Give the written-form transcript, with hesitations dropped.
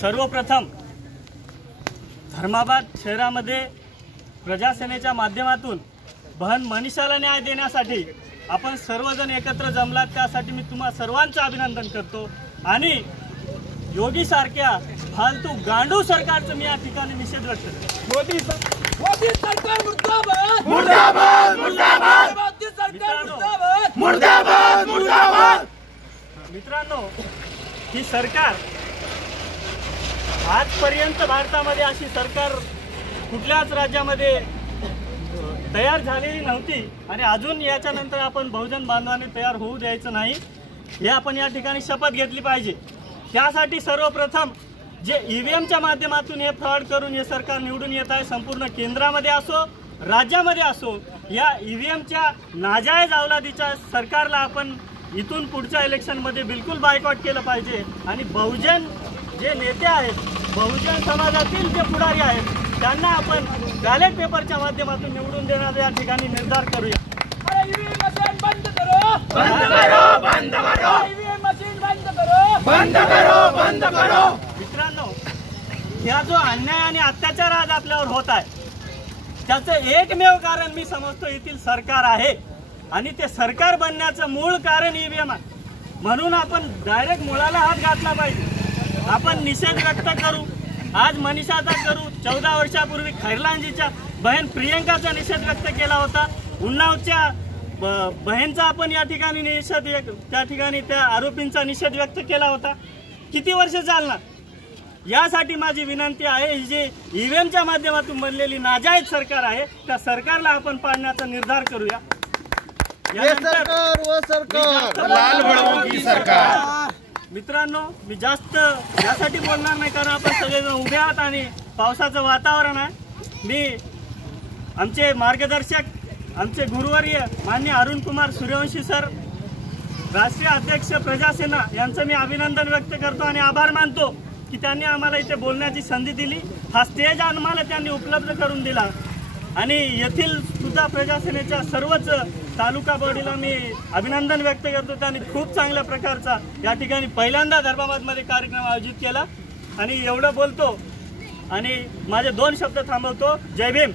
सर्वप्रथम धर्माबाद शहरामध्ये प्रजासेनेच्या माध्यमातून बहन मनीषाला न्याय देण्यासाठी आपण सर्वजण एकत्र जमलात, त्यासाठी मी तुम्हा सर्वांचं अभिनंदन करतो। आणि योगी सारख्या फालतू गांडू सरकारचं मी या ठिकाणी निषेध व्यक्त करतो। मोदी सरकार मुर्दाबाद मुर्दाबाद मुर्दाबाद मोदी सरकार मुर्दाबाद मुर्दाबाद मुर्दाबाद। मित्रांनो, ही सरकार आजपर्यंत भारतामध्ये अशी सरकार कुठल्याच राज्यामध्ये तयार झालेली नव्हती आणि अजून याच्यानंतर आपण बहुजन बांधवांनी तयार होऊ द्यायचं नाही, हे आपण या ठिकाणी शपथ घेतली पाहिजे। त्यासाठी सर्वप्रथम जे ईव्हीएमच्या माध्यमातून हे फ्रॉड करून हे सरकार निवडून येत आहे, संपूर्ण केंद्रामध्ये असो राज्यामध्ये असो, या ईव्हीएमच्या नाजायज अवलादीच्या सरकारला आपण इथून पुढच्या इलेक्शनमध्ये बिलकुल बायकॉट केलं पाहिजे। आणि बहुजन जे नेते आहेत, बहुजन समाजातील जे पुढारी आहेत, त्यांना आपण बॅलेट पेपरच्या माध्यमातून निवडून देण्याचा या ठिकाणी निर्धार करूया। ईव्हीएम मशीन बंद करो, बंद करो, बंद करो, ईव्हीएम मशीन बंद करो, बंद करो, बंद करो। मित्रांनो, हा जो अन्याय आणि अत्याचार आज आपल्यावर होत आहे, त्याचं एकमेव कारण मी समजतो येथील सरकार आहे आणि ते सरकार बनण्याचं मूळ कारण ईव्हीएम आहे। म्हणून आपण डायरेक्ट मुळाला हात घातला पाहिजे। आपण निषेध व्यक्त करू, आज मनीषाचा करू, 14 वर्षापूर्वी खैरलांजीच्या बहीण प्रियंकाचा निषेध व्यक्त केला होता, उन्नावच्या बहीणचा आपण या ठिकाणी निषेध, त्या ठिकाणी त्या आरोपींचा निषेध व्यक्त केला होता। किती वर्ष चालणार? यासाठी माझी विनंती आहे, ही जी ईव्हीएमच्या माध्यमातून बनलेली नाजायज सरकार आहे, त्या सरकारला आपण पाडण्याचा निर्धार करूया। लाल बळवंती सरकार। मित्रांनो, मी जास्त यासाठी बोलणार नाही, कारण आपण सगळेजण उभे आहात आणि पावसाचं वातावरण आहे। मी आमचे मार्गदर्शक, आमचे गुरुवर्य माननीय अरुण कुमार सूर्यवंशी सर, राष्ट्रीय अध्यक्ष प्रजासेना, यांचं मी अभिनंदन व्यक्त करतो आणि आभार मानतो की त्यांनी आम्हाला इथे बोलण्याची संधी दिली, हा स्टेज आम्हाला त्यांनी उपलब्ध करून दिला। आणि येथील सुद्धा प्रजासेनेच्या सर्वच तालुका बॉडीला मी अभिनंदन व्यक्त करतो। त्यांनी खूप चांगल्या प्रकारचा या ठिकाणी पहिल्यांदा धर्माबादमध्ये कार्यक्रम आयोजित केला। आणि एवढं बोलतो आणि माझे 2 शब्द थांबवतो। जय भीम।